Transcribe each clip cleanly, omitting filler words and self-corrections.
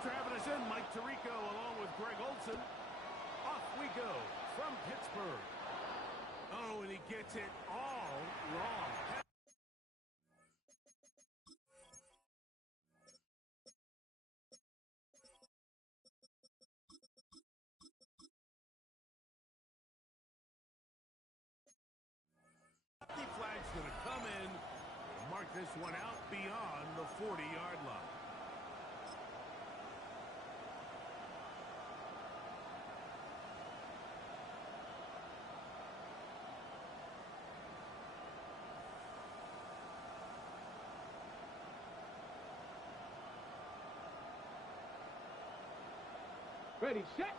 Thanks for having us in, Mike Tirico, along with Greg Olson. Off we go from Pittsburgh. Oh, and he gets it all wrong. The flag's going to come in and mark this one out beyond the 40-yard line. Ready, set.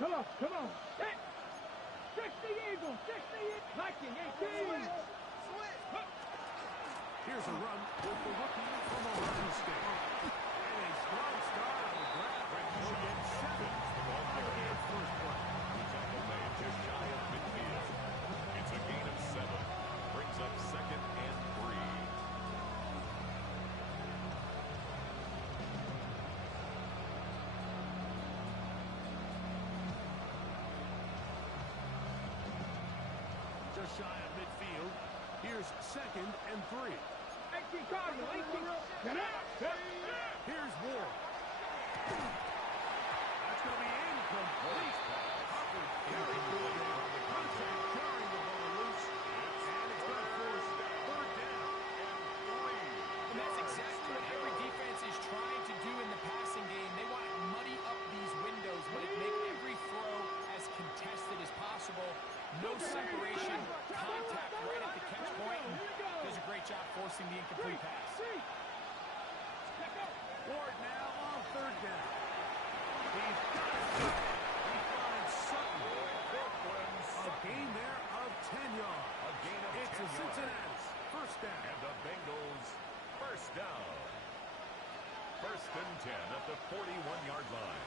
Come on, set. 60 Eagles, 60 Viking, 18. Here's a run with the rookie from Ohio State. And a strong start on the ground. He'll get 7 on his first play. The tackle made just shy of midfield. It's a gain of 7. Brings up 2nd and 3. Just shy of midfield. Here's 2nd and 3. 18 Cardinal, 18. Here's Ward. That's going to be incomplete. Hubbard carrying the ball. Contact carrying the ball loose. And it's going to force 3rd down and 3. And that's exactly what every defense is trying to do in the passing game. They want to muddy up these windows, make every throw as contested as possible. No separation, contact right at the catch point, and does a great job forcing the incomplete pass. Ward now on 3rd down. He's got it. He finds Sutton. A gain there of 10 yards. A gain of 10 It's a Cincinnati first down. And the Bengals first down. 1st and 10 at the 41-yard line.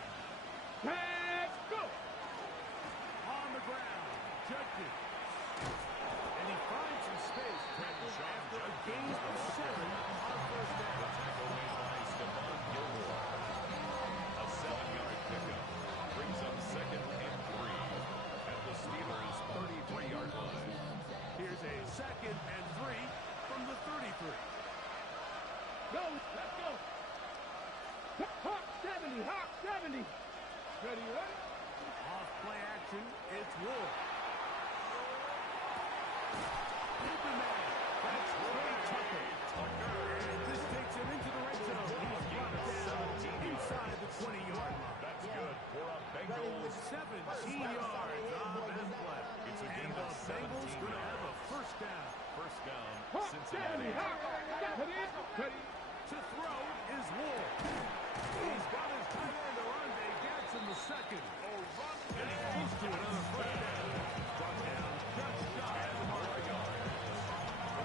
Let's go. On the ground, Judkins. And he finds some space. Tackled after a gain of 7 on 1st down. The tackle made by Stephon Gilmore. A 7-yard pickup. Brings up 2nd and 3 at the Steelers' 33-yard line. Here's a 2nd and 3 from the 33. Go, let's go. Hawk 70, Hawk 70. Ready, ready? Off play action, it's Ward. Superman, that's Trey Tucker. And this takes him into the red zone. He's brought down inside the 20-yard line. That's good for a Bengals 17 yards on that play. It's a gain And the of 17 Bengals going to have a first down. First down, Hawk Cincinnati. 70, Hawk. Ready. To throw is Ward. He's got his tight end Oronde Gadsden the second. And he goes to another first down. Brought down just shy of the 4 yards.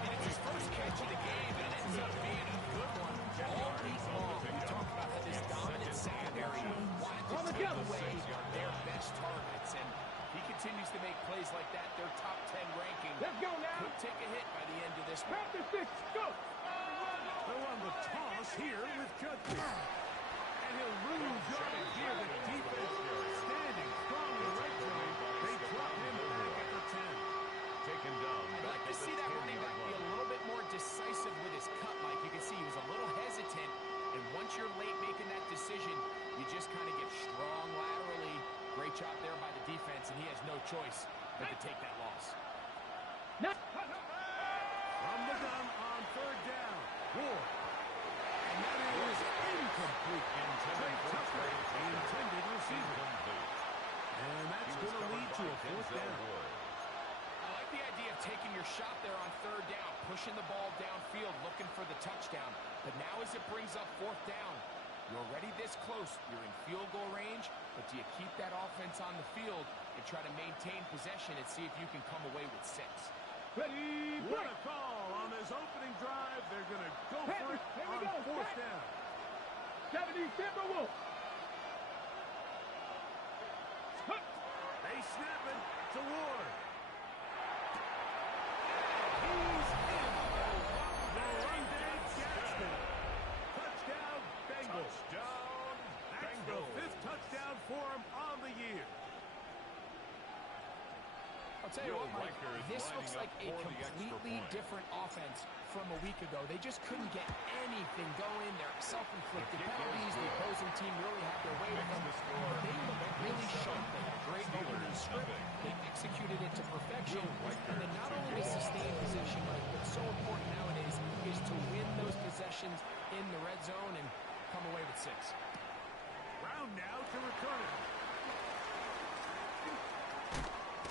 It's his first catch of the game, and it ends up being a good one. All week long, we talked about how this dominant secondary wanted to take away their best targets, and he continues to make plays like that. Their top 10 ranking Let's go now. could take a hit by the end of this one. Panther 6, go. They'll run the toss here with Judkins. And he'll lose yardage here. The defense standing strong in the red zone. They drop him back at the 10. Taken down. I'd like to see that running back be a little bit more decisive with his cut, Mike. You can see he was a little hesitant, and once you're late making that decision, you just kind of get strong laterally. Great job there by the defense, and he has no choice but to take that loss. From the gun on 3rd down. Ward. And that is incomplete. Trey Tucker, the intended receiver. And that's going to lead to a 4th down. I like the idea of taking your shot there on 3rd down, pushing the ball downfield, looking for the touchdown. But now as it brings up 4th down, you're already this close. You're in field goal range, but do you keep that offense on the field and try to maintain possession and see if you can come away with 6? Ready, What a call on this opening drive. They're going to go for it Here we on go. 4th down. 70 Timberwolves. They snap it to Ward. He's in. Oronde Gadsden. Tell you Will what, Mike, Riker is this lining looks up like a for the extra completely point. different offense from a week ago. They just couldn't get anything going. Their self-inflicted The kick is penalties, the good. opposing team really had their way with them. Makes the score They looked really 57. sharp. They had a great opening Steelers script. nothing. They executed it to perfection. Will Riker And then not to only kick to off. sustain possession, Mike, what's so important nowadays is to win those possessions in the red zone and come away with 6. Brown now to return it.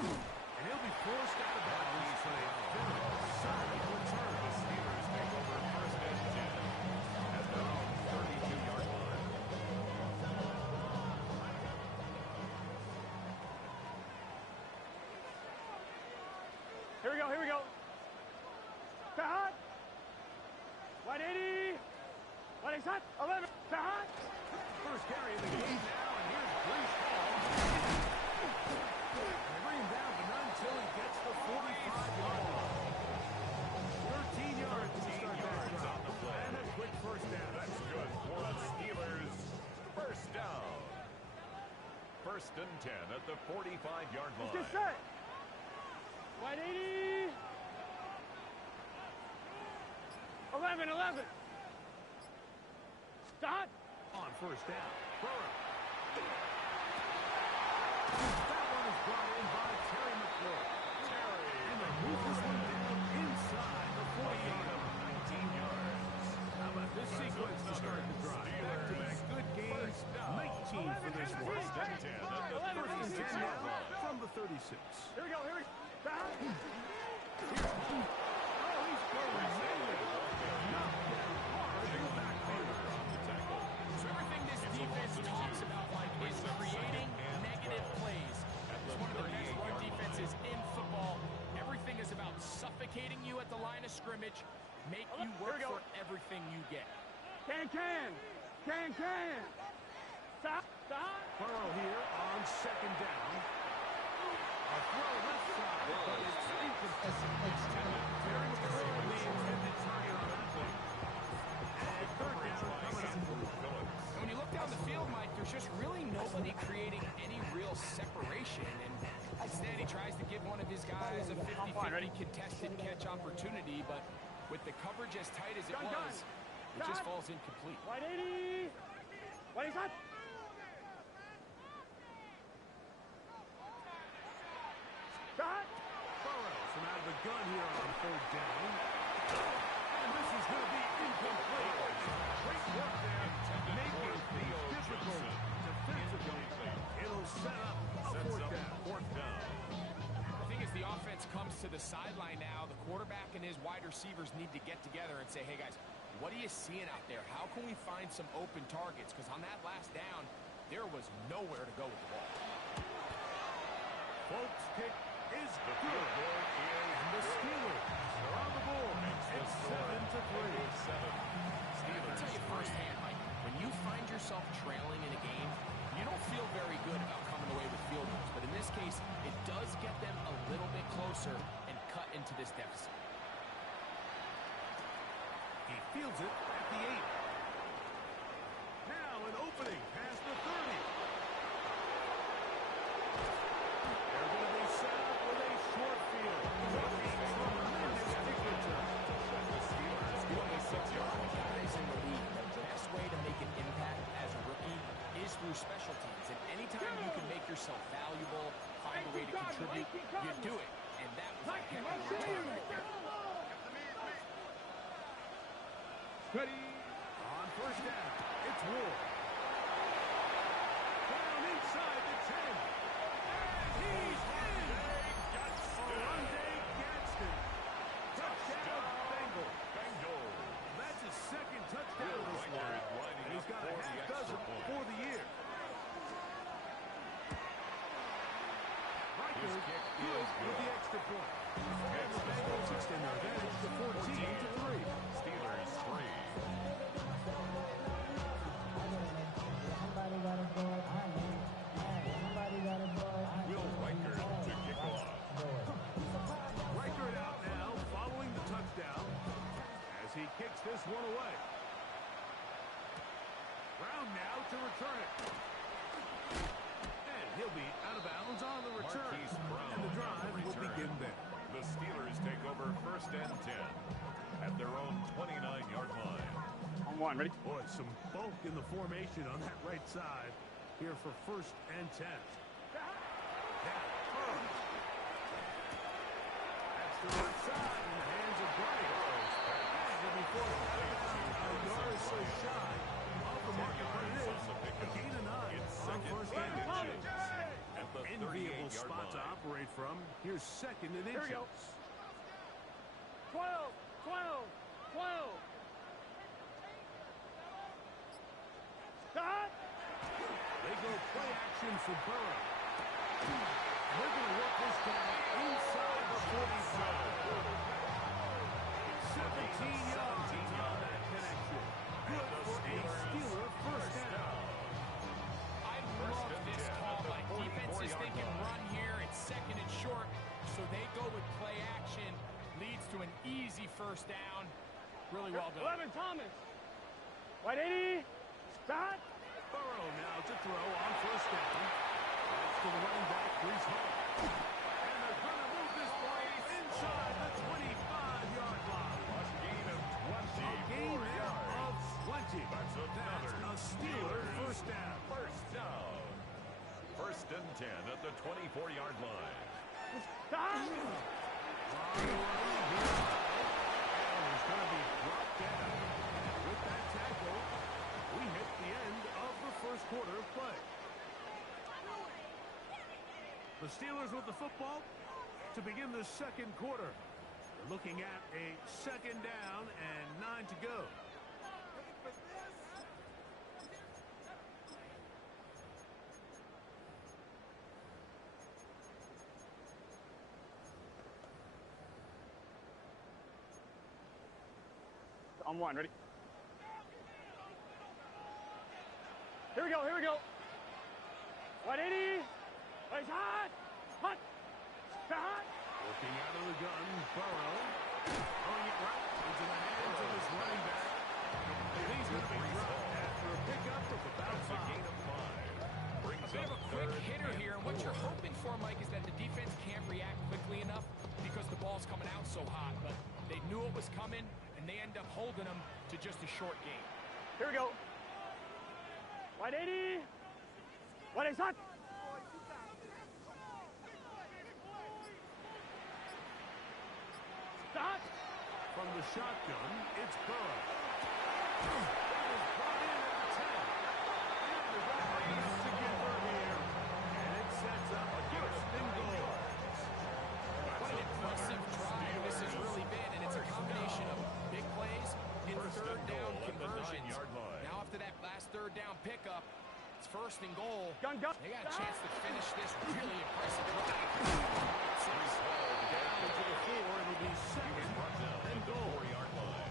And he'll be forced out of bounds for a very solid return. The Steelers take over first and 10 at their own 32-yard line. Here we go, here we go. Tahat. 180. 180. 11. Tahat. First carry of the game now, and here's Brees Hall. They bring him down, but not until he gets the 45-yard line. 13 yards to start that yards drive. on the play. And a quick first down. That's good for the Steelers. First down. First and 10 at the 45-yard Let's get line. set. 180. 11. Tahat. On first down, Burrow. That one is brought in by Terry McLaurin. And they move this one down inside the 40-yard line. 19 yards. How about this sequence to start the drive? Back-to-back good games. 19 for this one. First and 10 at the First and 10 36-yard now line. from the 36. Here we go, here we go. Tahat. Oh, he's going nowhere. Knocked down hard in the backfield. So everything this defense talks about, Mike, is creating negative plays. It's one of the best run defenses in football. Everything is about suffocating you at the line of scrimmage, make you work Here we go. for everything you get. Can. Tahat. Burrow here on second down. A throw left side, but it's incomplete. Terry McLaurin the intended target on that play. And third down coming up. When you look down the field, Mike, there's just really nobody creating any real separation. And instead, he tries to give one of his guys a 50-50 contested catch opportunity, but with the coverage as tight as it was, it just falls incomplete. 180. 180. Tahat. Burrow from out of the gun here on third down. And this is going to be incomplete. Great work there, making things difficult defensively. It'll set up a fourth down. I think as the offense comes to the sideline now, the quarterback and his wide receivers need to get together and say, hey, guys, what are you seeing out there? How can we find some open targets? Because on that last down, there was nowhere to go with the ball. Folks kick is The good. field goal And the is good. Steelers are on the board. It's 7-3. I can tell you firsthand, Mike, when you find yourself trailing in a game, you don't feel very good about coming away with field goals. But in this case, it does get them a little bit closer and cut into this deficit. He fields it at the 8. Now an opening past the 30. They're going to be set up with a short field. A tremendous kick return. The Steelers 26-yard line. Guys in the league, the best way to make an impact as a rookie is through special teams. And anytime you can make yourself valuable, find a way to contribute, you do it. And that was a heck of a return right there. Ready. On first down, it's Ward. Down inside the 10. And he's in. Oronde Gadsden. Touchdown, Bengals. That's his second touchdown Will this Riker one. is lining And he's up got a for the half extra dozen point. for the year. Riker His kick good is with the good. extra point. And the Bengals extend their advantage to 14-3. Steelers 3. Will Riker to kick off. Riker it out now, following the touchdown, as he kicks this one away. Brown now to return it. And He'll be out of bounds on the return. Marquise Brown And the on drive the will return. begin there. The Steelers take over first and 10 at their own 29-yard line. On one, ready? Boy, some bulk in the formation on that right side here for first and 10. That's the right side in the hands of Bryant. And before a yard or so shy of the market, but it is a gain of 9 It's on second first and and 10. inches at the Enviable 38-yard spot to line. operate from. Here's second and Here we inches. go. 12, 12, 12. Stop. They go play action for Burrow. They're going to work this down inside the 45. 17 yards on that connection. Good for a Steeler first down. I love this call. My defense is thinking run here. It's second and short, so they go with play action. Leads to an easy first down. Really well done. 11, Thomas. 180. Stop. Burrow now to throw on first down. That's to the running back, Brees Hall. And they're going to move this ball inside the 25-yard line. A gain of 20. A gain there of 20. That's another a Steeler first down. First down. First and 10 at the 24-yard line. Stop. Is going to be dropped down. And with that tackle, we hit the end of the first quarter of play. The Steelers with the football to begin the second quarter. They're looking at a second down and 9 to go. On one, ready? Here we go, here we go. 180. It's hot. Hot. Stop. Working out of the gun, Burrow. Throwing it right into the hands of his running back. And he's going to be dropped after a pickup of about It's a gain of 5. Brings A bit of up a quick third hitter and here. And what you're 4. hoping for, Mike, is that the defense can't react quickly enough because the ball's coming out so hot. But they knew it was coming, and they end up holding them to just a short game. Here we go. 180. What is hot? Stop. From the shotgun, it's Burrow. It is brought in at the 10. And the referees together here. And it sets up a first and goal. What an impressive drive this has really been, and it's a combination of big plays and First third and down goal at the conversions. 9-yard line. Now after that last third down pickup, it's first and goal. Gun. They got a chance to finish this really impressive drive. Down to the 4. It'll be second and goal. 4-yard line.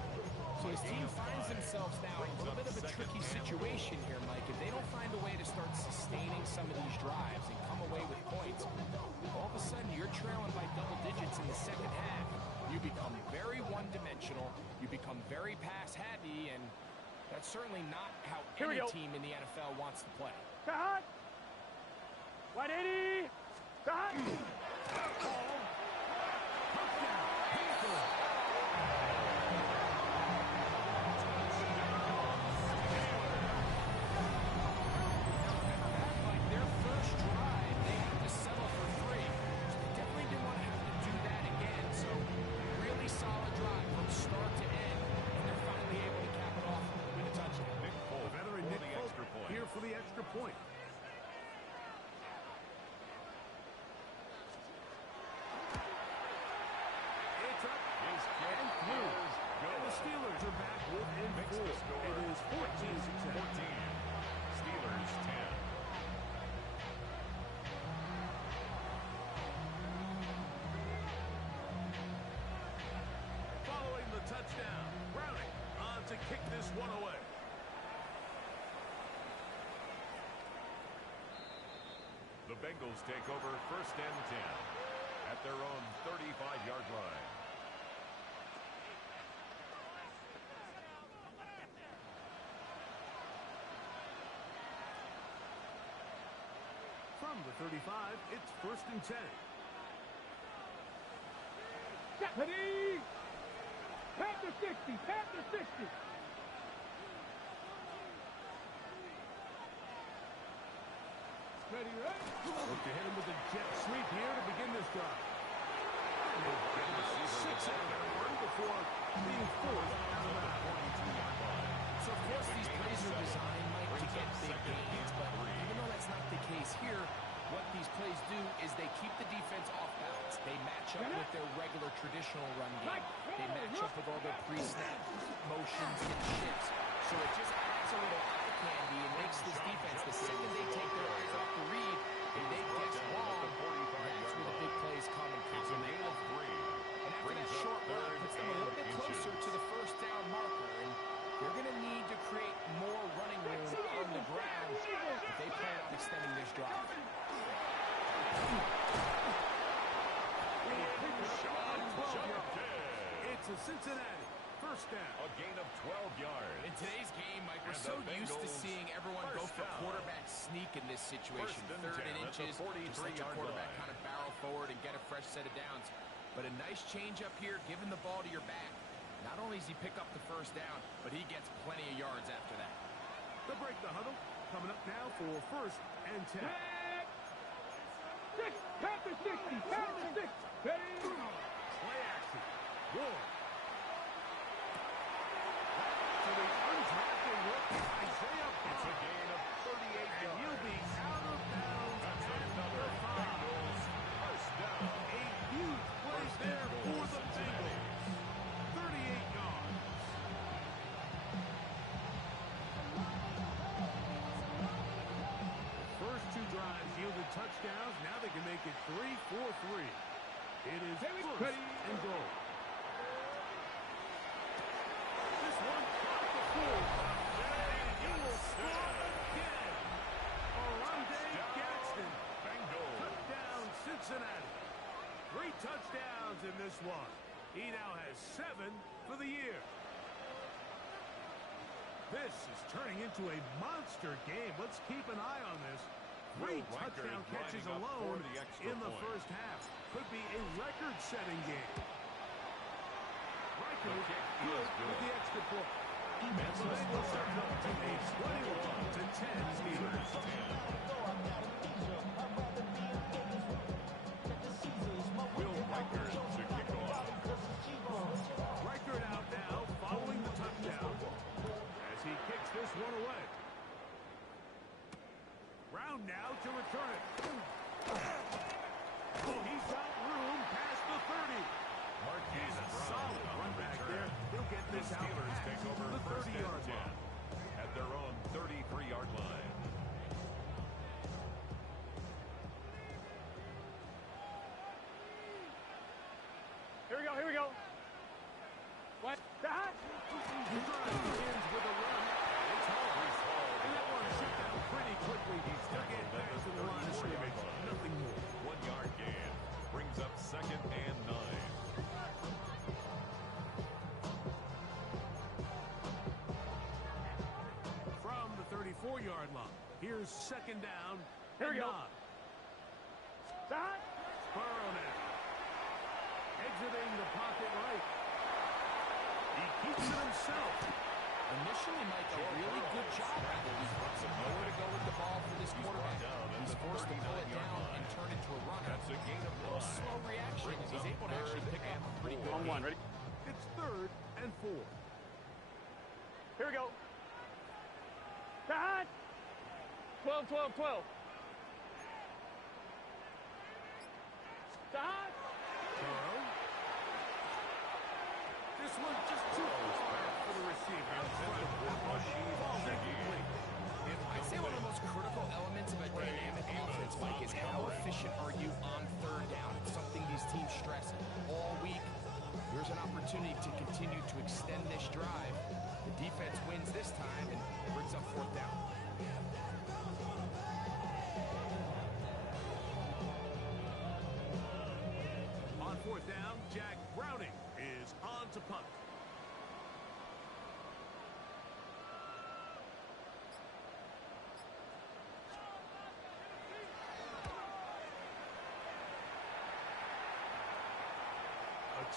So his team finds themselves now in a little bit of a tricky situation here, Mike. If they don't find a way to start sustaining some of these drives and come away with points, all of a sudden you're trailing by double digits in the second half. You become very one-dimensional. You become very pass-heavy, and that's certainly not how Here we any go. team in the NFL wants to play. Stop. 180. Stop. Like their first drive, they had to settle for 3. So they definitely didn't want to have to do that again. So really solid drive from start to end, and they're finally able to cap it off with a touchdown. Nick Folk Veteran for Nick the Folk extra point. here for the extra point. It's up His kick and through. is good. And the Steelers are back within Makes 4. the score It is 14 to 10. 14. Steelers 10. Following the touchdown, Browning on to kick this one away. The Bengals take over first and 10 at their own 35-yard line. From the 35. It's 1st and 10. Ready? Pat the 60. Pat the 60. Ready, right? Look to hit him with a jet sweep here to begin this drive. Six out of one before being forced out of bounds. So, of course, these plays are designed, Mike, to get big gains, but even though that's not the case here, what these plays do is they keep the defense off balance. They match up with their regular traditional run game. They match up with all their pre-snap motions and shifts. So it just adds a little eye candy and makes this defense, the second they take their eyes off the read, and they guess wrong, that's where the big plays come and compliment them. And after that short run, puts them a little bit closer to the first down marker, and they're going to need to create more running room on the ground if they plan on extending this drive. It's a Cincinnati. First down. A gain of 12 yards. In today's game, Mike, we're so used to seeing everyone go for quarterback sneak in this situation. 3rd and inches, just let your quarterback kind of barrel forward and get a fresh set of downs. But a nice change up here, giving the ball to your back. Not only does he pick up the first down, but he gets plenty of yards after that. They'll break the huddle. Coming up now for 1st and 10. Pat the 60. Pat the 60. Ready? Play action. Ward. To the undrafted rookie, Isaiah Bond. It's a gain of 38 And yards. he'll be out of bounds. That's at another the 5. Bengals first down. A huge play there for the Bengals. 38 yards. First 2 drives yielded touchdowns. Now they can make it 3-4-3. It is first and goal. This one caught the full. And he will score again. Oronde Gadsden. Touchdown, Cincinnati. 3 touchdowns in this one. He now has 7 for the year. This is turning into a monster game. Let's keep an eye on this. 3 touchdown catches alone in the first half. Could be a record-setting game. Riker good with the extra point. The Bengals are up to a 21-10 lead. Will Riker to kick off. Riker out now, following the touchdown, as he kicks this one away. Brown now to return it. Oh, he's got room past the 30. He's a solid run back there. He'll get this out Take over the 30-yard line. at their own 33-yard line. Here we go. Here we go. What? That? The drive begins with a run. It's Hall. And that one shut down pretty quickly. They'll get back to the line of scrimmage. Nothing more. 1-yard gain brings up 2nd and 9. From the 34-yard line, here's 2nd down. Here we and go. 9. That? Burrow now. Exiting the pocket right. He keeps it himself. Initially, Mike, a really good job. He's got some nowhere to go with the ball for this quarterback. He's forced to pull it down and turn it to a runner. That's a gain of 9. Slow reaction. He's able to actually pick up a pretty good On one. Ready? It's 3rd and 4. Here we go. That? 12, 12, 12. That? Burrow. This one just too far for the receiver. I'd say one of the most critical elements of a dynamic offense, Mike, is how efficient are you on 3rd down. It's something these teams stress all week. Here's an opportunity to continue to extend this drive. The defense wins this time and brings up 4th down. On 4th down, Jack Browning is on to punt.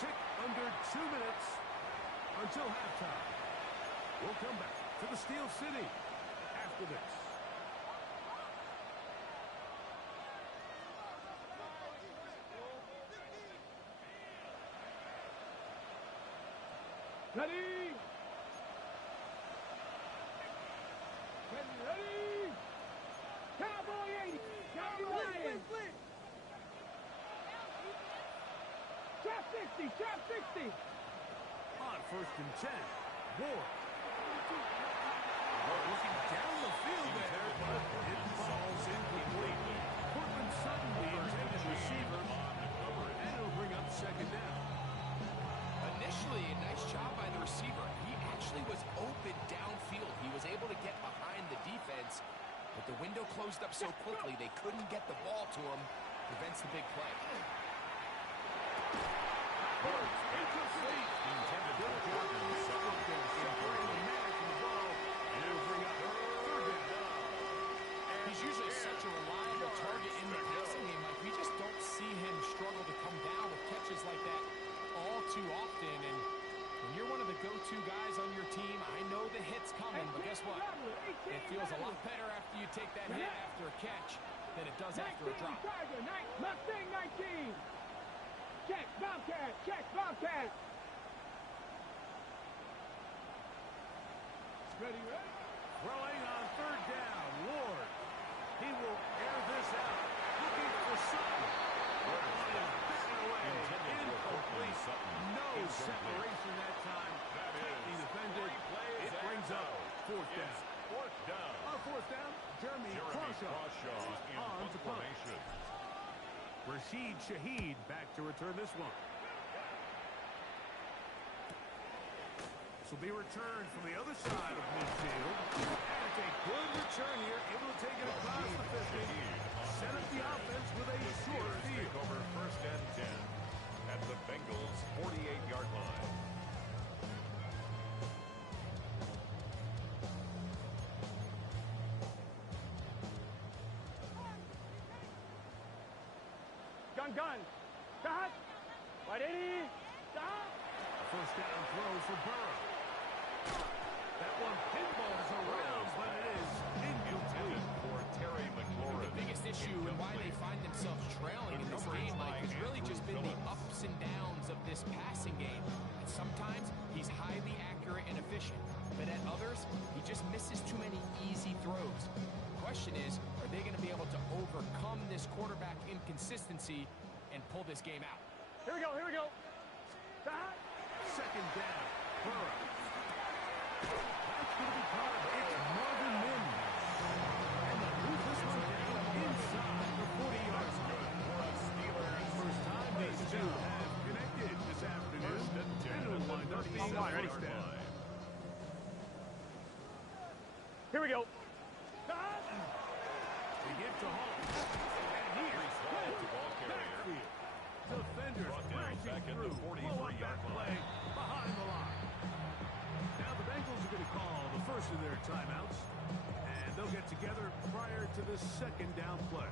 tick under 2 minutes until halftime. We'll come back to the Steel City after this. Ready? Ready? Cowboy 80. Cowboy Lions. Trap 60. Trap 60. On 1st and 10, Ward. Looking down the field there, but it falls incomplete. Cortland Sutton, the intended receiver, and it'll bring up 2nd down. Initially, a nice job by the receiver. He actually was open downfield. He was able to get behind the defense, but the window closed up so quickly they couldn't get the ball to him. Prevents the big play. Incomplete. Intended for Cortland Sutton. Separating the man from the ball. And it'll bring up 3rd down. He's usually such a reliable target in the passing game. Like, we just don't see him struggle to come down with catches like that all too often. And when you're one of the go-to guys on your team, I know the hit's coming, but guess what? It feels a lot better after you take that hit after a catch than it does after a drop. Mustang 19. Check, Bobcat. Check, Bobcat. Ready, ready? Throwing on 3rd down, Ward. He will air this out. Looking for Sutton. Incomplete. No separation that time. Tightly defended. It brings up 4th down. 4th down. On 4th down, Jeremy Crawshaw in on to punt. formation. Rashid Shaheed back to return this one. This will be returned from the other side of midfield. And it's a good return here, able to take it across the 50. Set up the offense with a short field. Over 1st and 10 at the Bengals' 48-yard line. Gun. Stop. Right 80. Stop. 1st down throw for Burrow. That one pinballs around, but it is incomplete. For Terry McLaurin. The biggest issue and why they find themselves trailing in this game, Mike, has really just been the ups and downs of this passing game. And sometimes he's highly accurate and efficient, but at others, he just misses too many easy throws. The question is, are they going to be able to overcome this quarterback inconsistency and pull this game out? Here we go. Stop. 2nd down, Burrow. That's going to be caught. It's Marvin Mims. And they move this one down inside the 40-yard line. First time these two have connected this afternoon. And it'll wind up being a 1st down. Here we go. They give to Holmes. And here's the ball carrier. backfield. Defenders Brought down breaking back at the through. 43-yard Play behind the line. Now the Bengals are going to call the first of their timeouts. And they'll get together prior to the 2nd down play.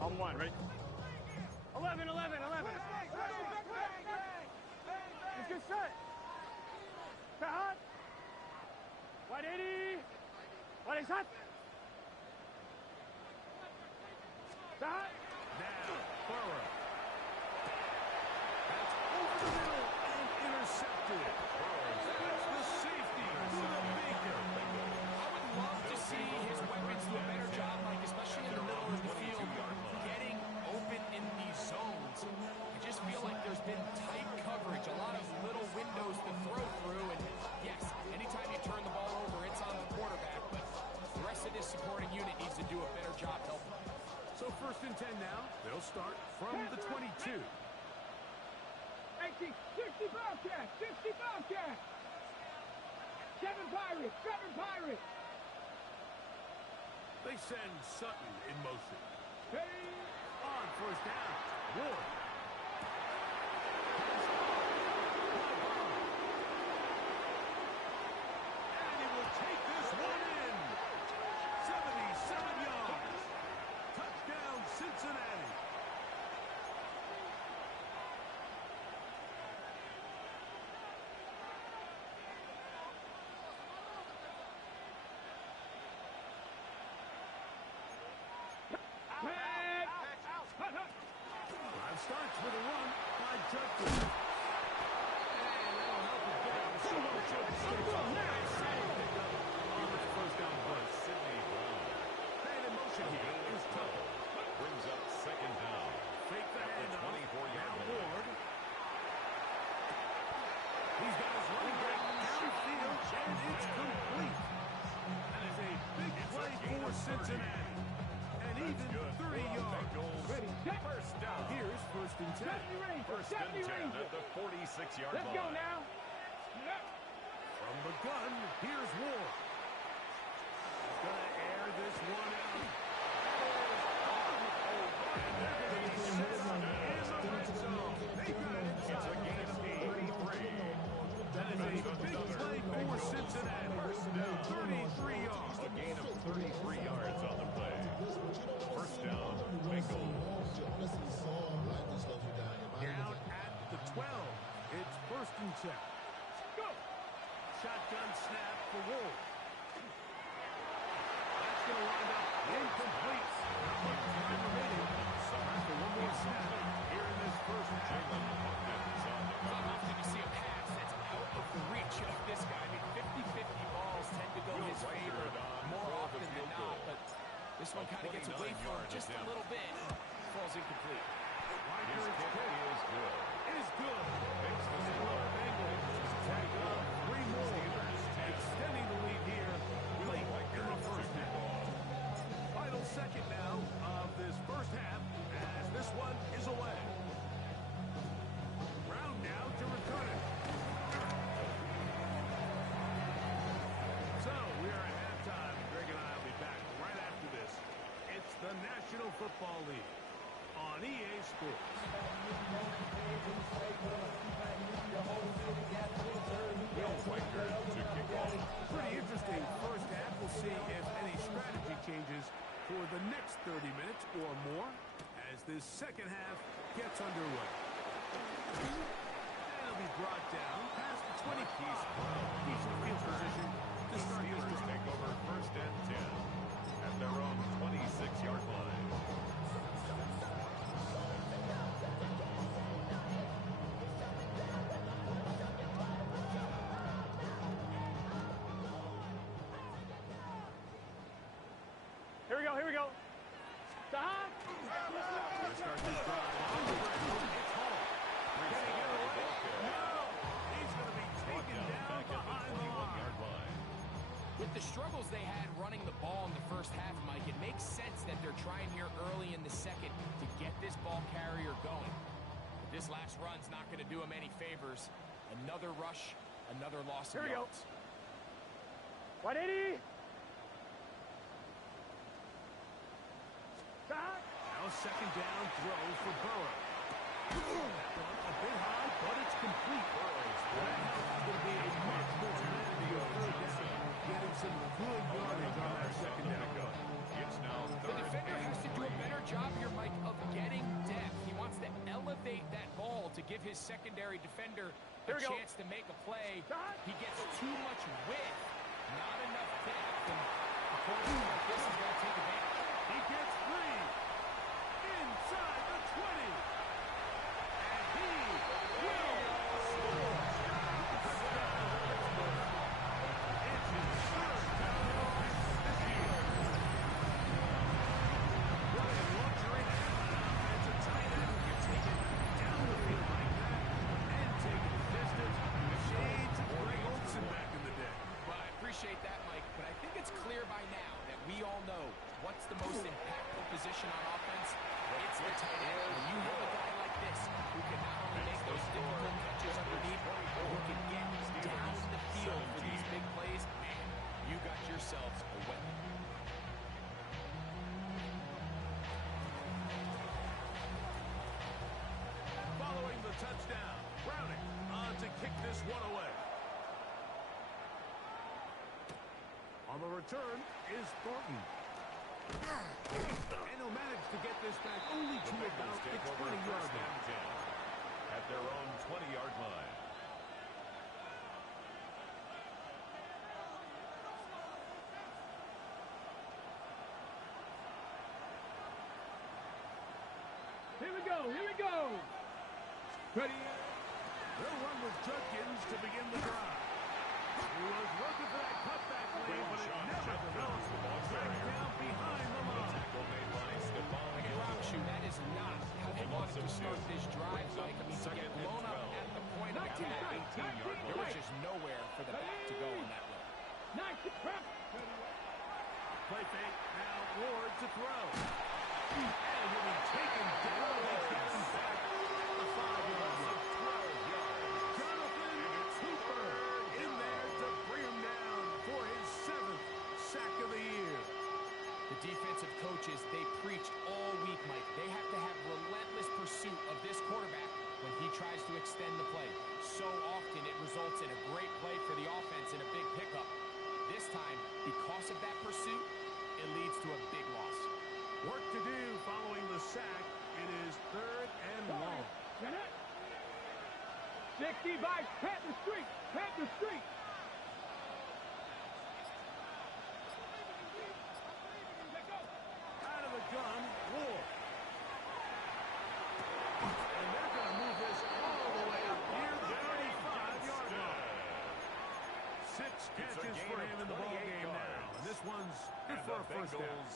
On 1, right? 11. Let's get set. Stop. Right 80. Right shot. Stop. Now, Burrow. That's over the middle and intercepted. That's the safety for the Baker. I would love to see his weapons do a better job, Mike, especially in the middle of the field, getting open in these zones. I just feel like there's been tight coverage, a lot of little windows to throw through, and yes, anytime you turn the ball over, it's on the quarterback, but the rest of this supporting unit needs to do a better job helping. So 1st and 10 now. They'll start from the 22. 60 Bobcat. 60 Bobcat. 7 Pirates. They send Sutton in motion. Hey. On 1st down, Ward. And he will take this one in. with a run by Judkins. And that'll help him get out of the on that first down play. Sidney Brown Man in motion here is Tuttle. brings up second down. Fake the At the handoff. 24-yard Now line. Ward. He's got his running back downfield, and it's complete. That is a big play for Cincinnati. And even 30 yards. Ready, set. First down. Here's first and 10. Deputy Ranger. First and Deputy 10 Ranger. at the 46-yard line. Let's go now. From the gun, here's Ward. He's going to air this one out. And they're going to be set up in the red zone. They got it It's a inside. gain of 33. That is a big play for Cincinnati. 33 yards. A gain of 33 yards on the play. First down, Bengals. Down at the 12. It's first and 10. Go. Shotgun snap for Wolf. That's going to wind up incomplete. Not much time remaining. So after one more snap here in this first half. Jalen Hawkins on the It's not often you see a pass that's out of the reach of this guy. I mean, 50-50 balls tend to go his favor more often than not, but this one kind of gets away from him just a little bit. Falls incomplete. His kick is good. Is good. Makes the And score. the Bengals tag on 3 more. Extending the lead here late in the first half. Final second now of this first half as this one is away. Brown now to return it. So we are at halftime. Greg and I will be back right after this. It's the National Football League on EA Sports. Will Weicker to kick off. Pretty interesting first half. We'll see if any strategy changes for the next 30 minutes or more as this second half gets underway. And it'll be brought down past the 20-piece. Decent field position to The start this Steelers drive. take over first and 10 at their own 26-yard line. Here we go. Here we go. Stop. To start this drive on the red zone, it's Hall. Can he get away? No! He's going to be taken down Back at the behind the line. 21-yard line. With the struggles they had running the ball in the first half, Mike, it makes sense that they're trying here early in the second to get this ball carrier going. But this last run's not going to do him any favors. Another rush, another loss of Here we go. yards. 180. Stop. Now a second down throw for Burrow. That one a bit high, but it's complete. That is going to be a much more humanity on third down. Getting some good yardage on that second down go. It's now The third defender and has to do a 3. better job here, Mike, of getting depth. He wants to elevate that ball to give his secondary defender a Here we go. chance to make a play. Stop. He gets too much width, not enough depth. And a quarterback like this is going to take advantage. He gets free. Inside the 20. And he will score. It's his third touchdown this year. What a luxury to have an offensive tight end who can take it down the field like that and take it the distance. Shades of Greg Olsen back in the day. Well, I appreciate that, Mike, but I think it's clear by now that we all know what's the most impactful position on offense. It's the tight end. When you have a guy like this who can not only make those difficult catches underneath, but who can get down the field for these big plays, man, you got yourselves a weapon. Following the touchdown, Browning on to kick this one away. On the return is Thornton. And he'll manage to get this back only to The about Bengals the take over 20-yard first line. and 10 at their own 20-yard line. Here we go. Here we go. Ready? They'll run with Judkins to begin the drive. He was looking for that cutback lane, but it never developed. Dragged down behind the line. Tackle made by Stephon I promise you, that is not how they wanted to start this drive. Like, I mean, to get blown up at the point of attack, there was just nowhere for the back to go on that run. Play fake. Now Ward to throw. And he'll be taken down. They get him back at the 5-yard line. 12 yards. Jonathan Cooper in there to bring him down for his 7th sack of the year. The defensive coaches, they preached all week, Mike. They have to have relentless pursuit of this quarterback when he tries to extend the play. So often it results in a great play for the offense and a big pickup. This time, because of that pursuit, it leads to a big loss. Work to do following the sack. It is 3rd and long. 65, Panther Street, Panther Street. Out of the gun, Ward. And they're going to move this all the way up near the 35-yard line. 6 catches for him in the ballgame now. And this one's good for a first down.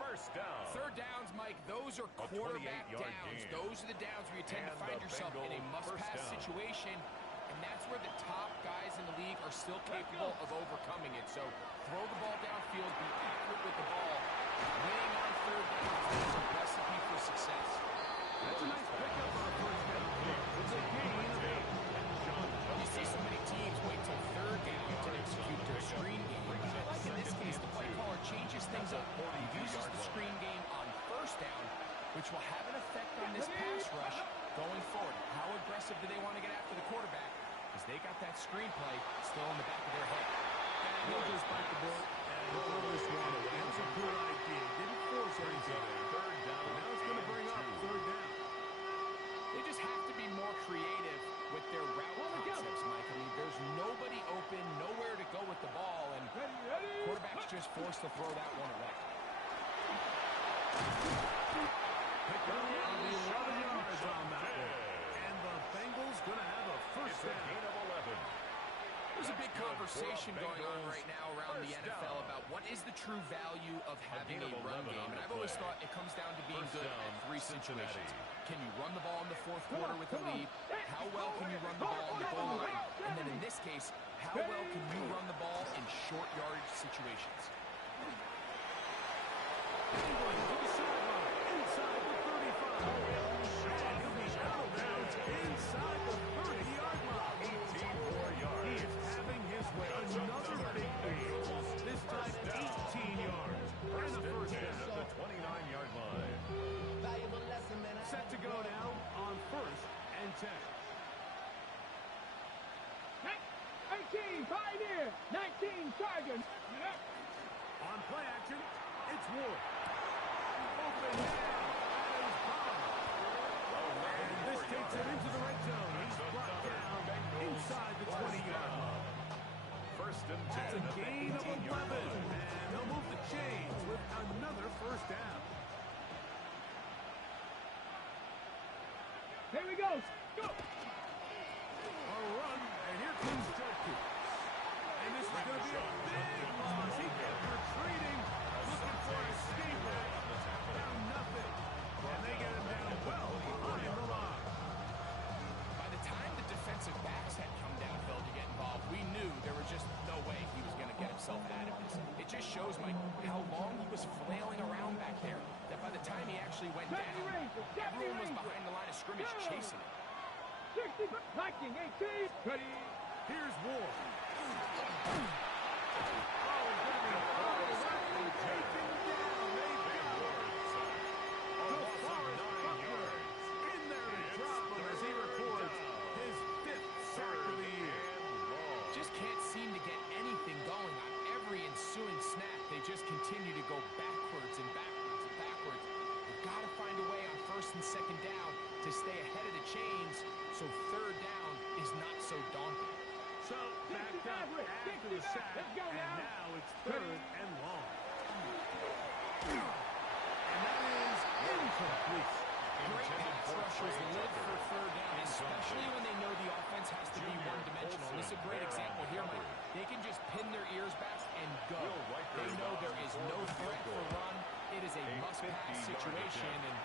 First down. 3rd downs, Mike, those are quarterback 28-yard downs. gain. Those are the downs where you tend to And find the yourself in a Bengals must-pass first down. situation, and that's where the top guys in the league are still capable of overcoming it. So throw the ball downfield, be accurate with the ball. Winning on 3rd down is a recipe for success. That's a nice pickup on a first down play. It's a gain of 8. You see so many teams wait till 3rd down to execute their screen game. Like in this case, the play caller changes things up. He uses the screen game on 1st down, which will have an effect on this pass rush going forward. How aggressive do they want to get after the quarterback? Because they got that screen play still in the back of their head. And he'll just bite the bullet and throw this one away. That's a good idea. Didn't force anything. 3rd down. Now it's going to bring up 3rd down. They just have to be more creative with their route concepts, Mike. I mean, there's nobody open, nowhere to go with the ball, and quarterback's just forced to throw that one away. Picked up on the 11 yards on that one. And the Bengals going to have a first It's a down. gain of 11. There's a big conversation going on right now around the First NFL down. about what is the true value of having gain a of run 11 game. on And the I've always play. thought it comes down to being First good down, at 3 Cincinnati. situations. Can you run the ball in the 4th quarter with a lead? How well can you run the ball on the goal line? And then in this case, how well can you run the ball in short yardage situations? England to the sideline, inside the 35. And he'll be out of bounds inside the 30-yard line. 18 more yards. He is having his way. Another big gain. This time 18 yards. And a first At down. the 29-yard line. Set to go now on 1st and 10. 18, Pioneer, 19, Chargers. On play action, it's Ward. Open now. That is Bond. And this takes it into the red zone. He's brought down inside the 20-yard line. First and 10. That's a at the gain of 11. 18-yard line. And they'll move the chains with another first down. Here we go. Go. A run, and here comes Judkins. And this is going to be a big loss. He kept retreating, looking for a escape route. Down nothing. And they get him down well behind the line. By the time the defensive backs had come downfield to get involved, we knew there was just no way he was going to get himself out of this. It just shows, Mike, how long he was flailing around back there, that by the time he actually went down, everyone was behind the line of scrimmage chasing him. 60, 19, 18. Ready. Here's Ward. Oh, he's going to be taken down. They power. DeForest Buckner in there to drop him as he records his 5th sack of the year. Just can't seem to get anything going on every ensuing snap. They just continue to go backwards and backwards and backwards. They've got to find a way on 1st and 2nd down to stay ahead of the chains so 3rd down is not so daunting. So backed up after the sack, and now it's 3rd and long. And that is incomplete. Great pass rush rushers live for third down, especially when they know the offense has to be one-dimensional. This is a great example here, Mike. They can just pin their ears back and go. They know there is no threat for run. It is a must-pass situation, and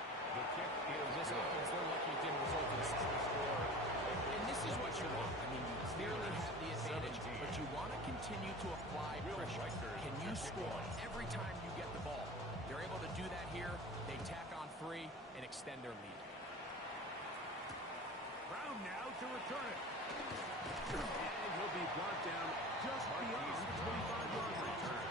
this offense, they're lucky it didn't result in a second score. And this is what you want. I mean, you clearly have the advantage, but you want to continue to apply pressure. Can you score every time you get the ball? They're able to do that here. They tack on 3 and extend their lead. Brown now to return it. And he'll be brought down just beyond the 25-yard return.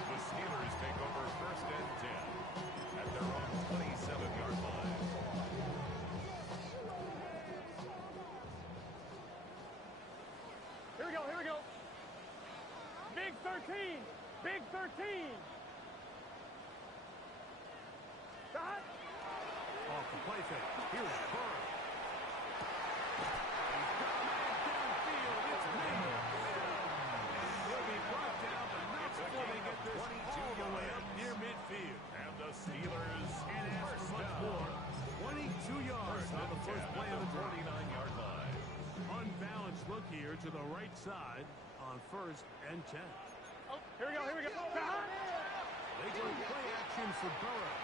The Steelers take over 1st and 10 at their own 27-yard line. Here we go, here we go. Big 13. Big 13. Shot. Off the play fake. Here is Burrow. He's got a man downfield. It's Mayer. And he'll be brought down, but not before they get this all the way up near midfield. And the Steelers And as for much more, 22 yards on the first play of the 49-yard line. Unbalanced look here to the right side on 1st and 10. Oh, here we go, here we go. Shot. They go play action for Burrow.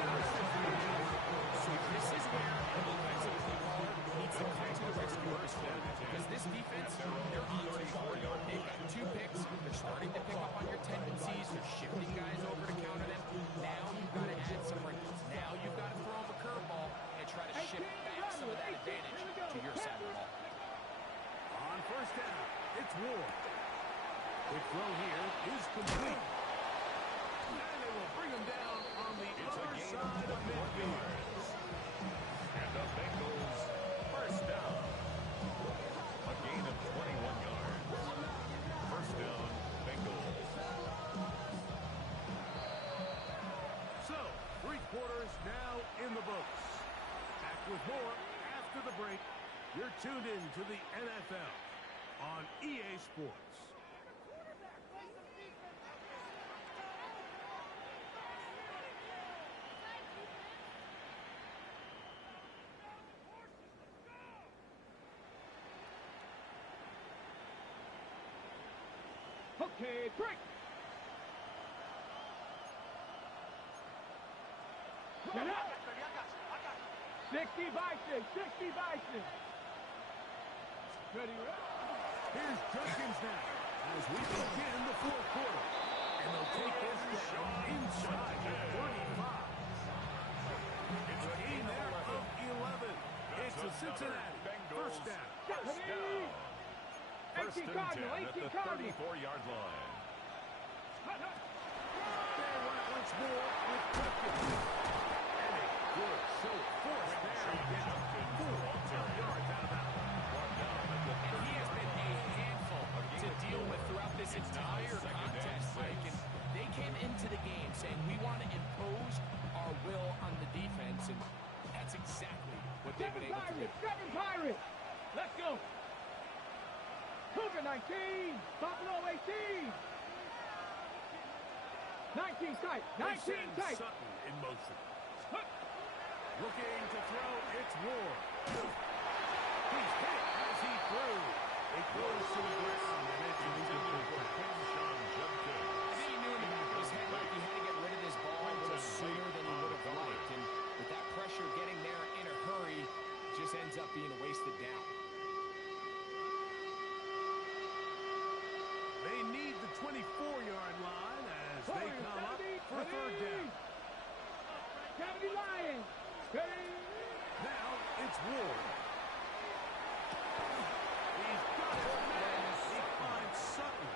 So this is where the defensive caller needs to come to the rescue of his quarterback, because this defense, they're on to forward. They've got 2 picks. They're starting to pick up on your tendencies. They're shifting guys over to counter them. Now you've got to add some wrinkles. Now you've got to throw them a curveball and try to shift back some of that advantage to your side of the ball. On 1st down, it's Ward. Quick throw here is complete. And they will bring him down on the other side of midfield. And the Bengals 1st down. A gain of 21 yards. 1st down, Bengals. So, 3 quarters now in the books. Back with more after the break. You're tuned in to the NFL on EA Sports. Okay, break. Get up. 60 Bison, 60 Bison. Ready, Here's Jenkins now as we begin the 4th quarter. And they'll take this down inside the 35. It's a gain there of 11. It's a Cincinnati 1st down. 1st down. 1st and 10 at the 34-yard line. They run it once more with Jenkins. And a good show of force there. Get 4 yards out of that one. And he has been a handful to deal with throughout this entire contest, Mike. And they came into the game saying, we want to impose our will on the defense, and that's exactly what they've been able to do. 7 Pirates. Let's go. Cougar 19. Buffalo 18. 19 tight. 19 tight. Sutton in motion. Looking to throw, it's Ward. He's hit as he threw. It goes to the ground, and it's incomplete. I think he knew in the back of his head, like, he had to get rid of this ball a little sooner than he would have liked. And with that pressure getting there in a hurry, it just ends up being a wasted down. They need the 24-yard line as they come up for 3rd down. Kennedy Lions. Now it's Ward. He's got it. He finds Sutton.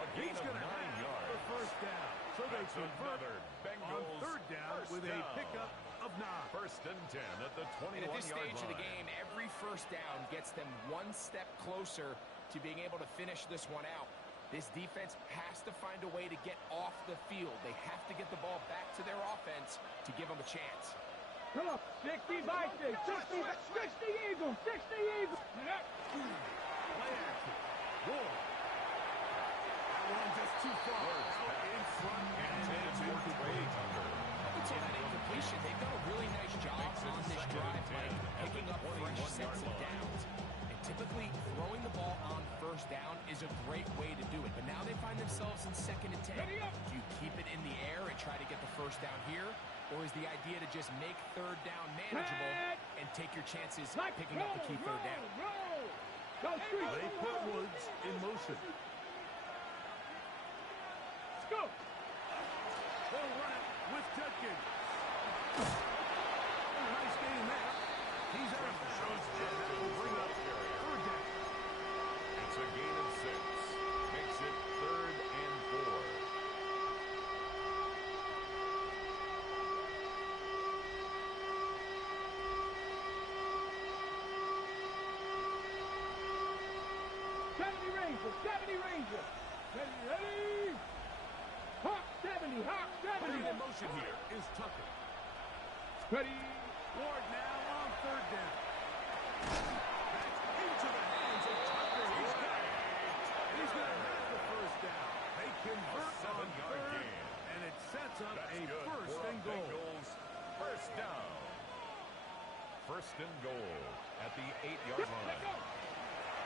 A gain He's of going to 9 have yards. the 1st down. So they That's convert another on Bengals 3rd down with a pickup of 9. 1st and 10 at the 21-yard line. And at this stage of the game, every 1st down gets them one step closer to being able to finish this one out. This defense has to find a way to get off the field. They have to get the ball back to their offense to give them a chance. Come on. 60 Bison. 60 Eagles. 60 Eagles. Play action. Ward. That one just too far. Out in front. And it's incomplete. The first down is a great way to do it. But now they find themselves in 2nd and 10. Do you keep it in the air and try to get the first down here? Or is the idea to just make 3rd down manageable and take your chances picking up the key 3rd down? They put Woods in motion. Let's go. They'll run it with Judkins. Nice game there. He's out of bounds. Bring up 3rd down. It's a gain of 6. Makes it 3rd and 4. Ranger. Ready. Hawk 70. Putting in motion here is Tucker. Ready. Ward now on 3rd down. That's into the hands of Tucker. He's got it. He's going to have the 1st down. They convert on 3rd, and it sets up a 1st and goal. 1st down. 1st and goal at the 8-yard line.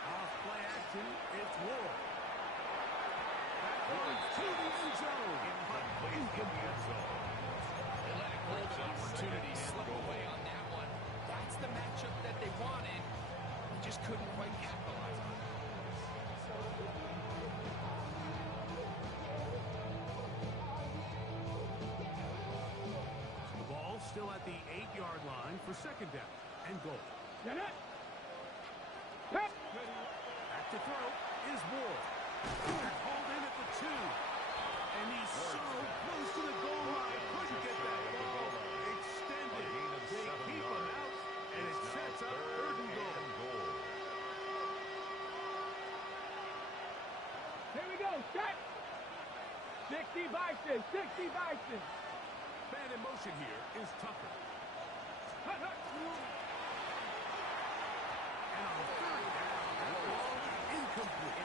Off play action, it's Ward. That goes to the end zone. Incomplete. They let a golden opportunity slip away on that one. That's the matchup that they wanted. They just couldn't quite capitalize on it. The ball still at the 8-yard line for 2nd down and goal. Get it. Back to throw is Ward. Called in at the 2. And he's so close to the goal line. Couldn't get that ball extended. They keep him out, and it sets up 3rd and goal. Here we go. Set. 60 Bison. 60 Bison. Man in motion here is Tucker. Hut, hut. And on 3rd down, that ball incomplete.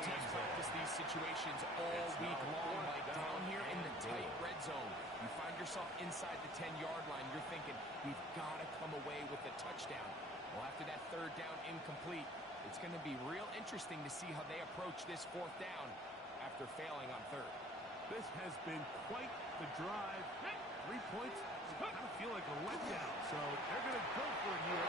Teams practice these situations all week long. Like down here in the tight red zone, you find yourself inside the 10-yard line. You're thinking, we've got to come away with a touchdown. Well, after that 3rd down incomplete, it's going to be real interesting to see how they approach this 4th down after failing on 3rd. This has been quite the drive. 3 points kind of feel like a letdown, so they're going to go for it here.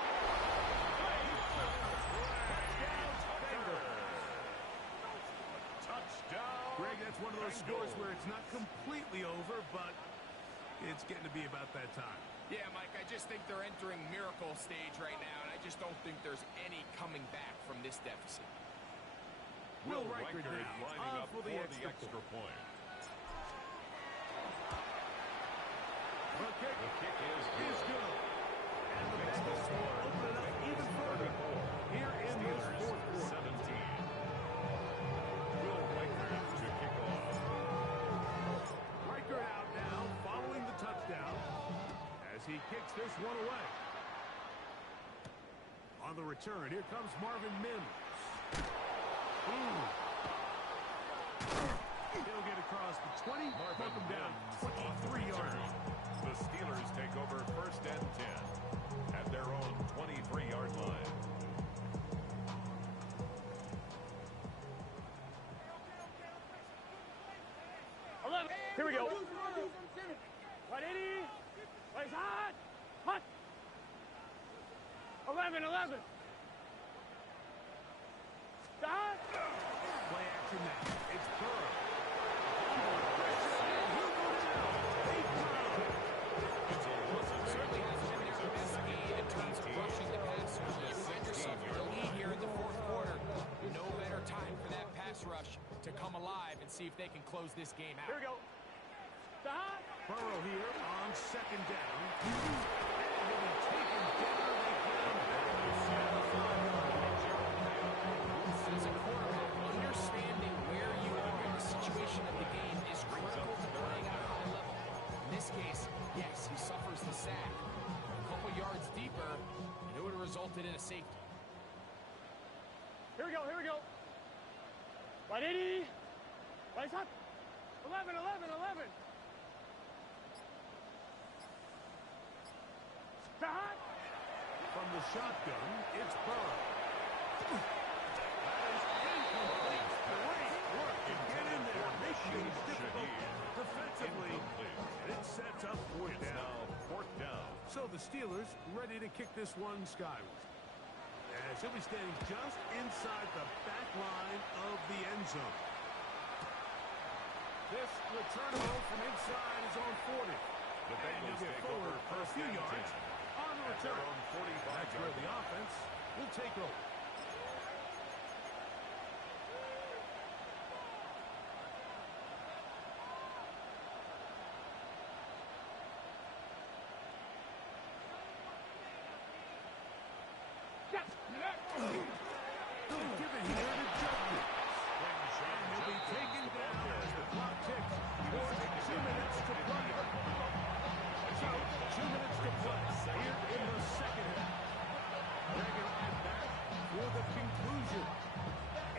Touchdown. Greg, that's one of those scores where it's not completely over, but it's getting to be about that time. Yeah, Mike, I just think they're entering miracle stage right now, and I just don't think there's any coming back from this deficit. Will Riker Riker is now lining up for the extra point. The kick is good. And the Bengals will open it up even further here in this 4th quarter. 17. Will Riker to kick off. Riker out now following the touchdown as he kicks this one away. On the return, here comes Marvin Mims. He'll get across the 20, knock him down 23 yards. The Steelers take over 1st and 10 at their own 23-yard line. Here we go. 180. Place hot. Hot. 11. Stop. Play action now. It's Burrow. Certainly hasn't been their best game in terms of rushing the passer. You find yourself with a lead here in the 4th quarter. No better time for that pass rush to come alive and see if they can close this game out. Here we go. Stop. Burrow here on 2nd down. And he'll be taken down. They get him back. As a quarterback, understanding where you are in the situation of the game is critical to playing at a high level. In this case, yes, he suffers the sack. A couple yards deeper, and it would have resulted in a safety. Here we go. 180. Place hot. 11. Stop. From the shotgun, it's Burrow. That is the Steelers ready to kick this one skyward. As he'll be standing just inside the back line of the end zone. This returnable from inside is on 40. The Bengals get take forward over for a first few and yards 10 on the at their return. own 45 That's where the offense will take over. They'll give it here to Judkins. And he'll be taken down as the clock ticks towards 2 minutes to play. So, 2 minutes to play here in the second half. Dragging right back for the conclusion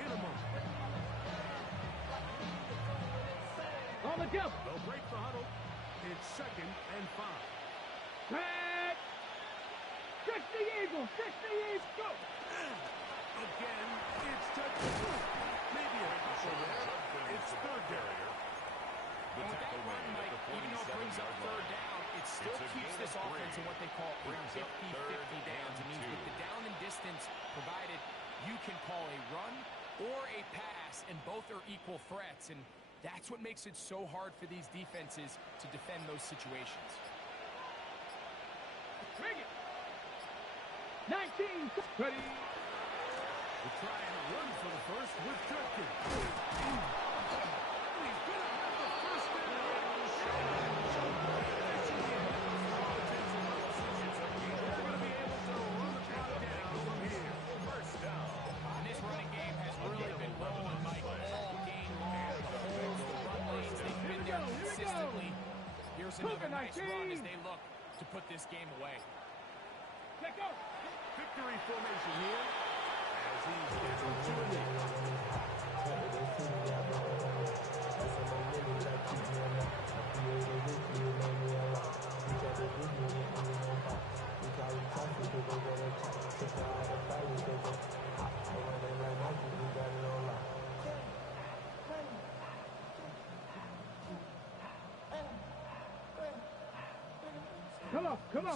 in a moment. On the jump. They'll break the huddle. It's 2nd and 5. Back. Catch the Eagles. Catch the Eagles. Go. Again, it's Judkins. Maybe a hustle there. It's 3rd down. The And with that tackle run, made Mike, at the even though it brings up 47-yard 3rd line. down, it still It's a keeps gain this of offense 3. in what they call a Brings up 50-50 downs. It means 3rd with the and 2. down and distance provided, you can call a run or a pass, and both are equal threats. And that's what makes it so hard for these defenses to defend those situations. Bring it. 19. Ready. To try and run for the first with Judkins. He's going to have the first down. They're going to be able to run the clock down from here. First down. And this running game has really been rolling, Mike, all game long. The holes, the run lanes, they've been there consistently. Here's another nice run as they look to put this game away. Let go. Victory formation here as he's down to a knee. Come on. Come on.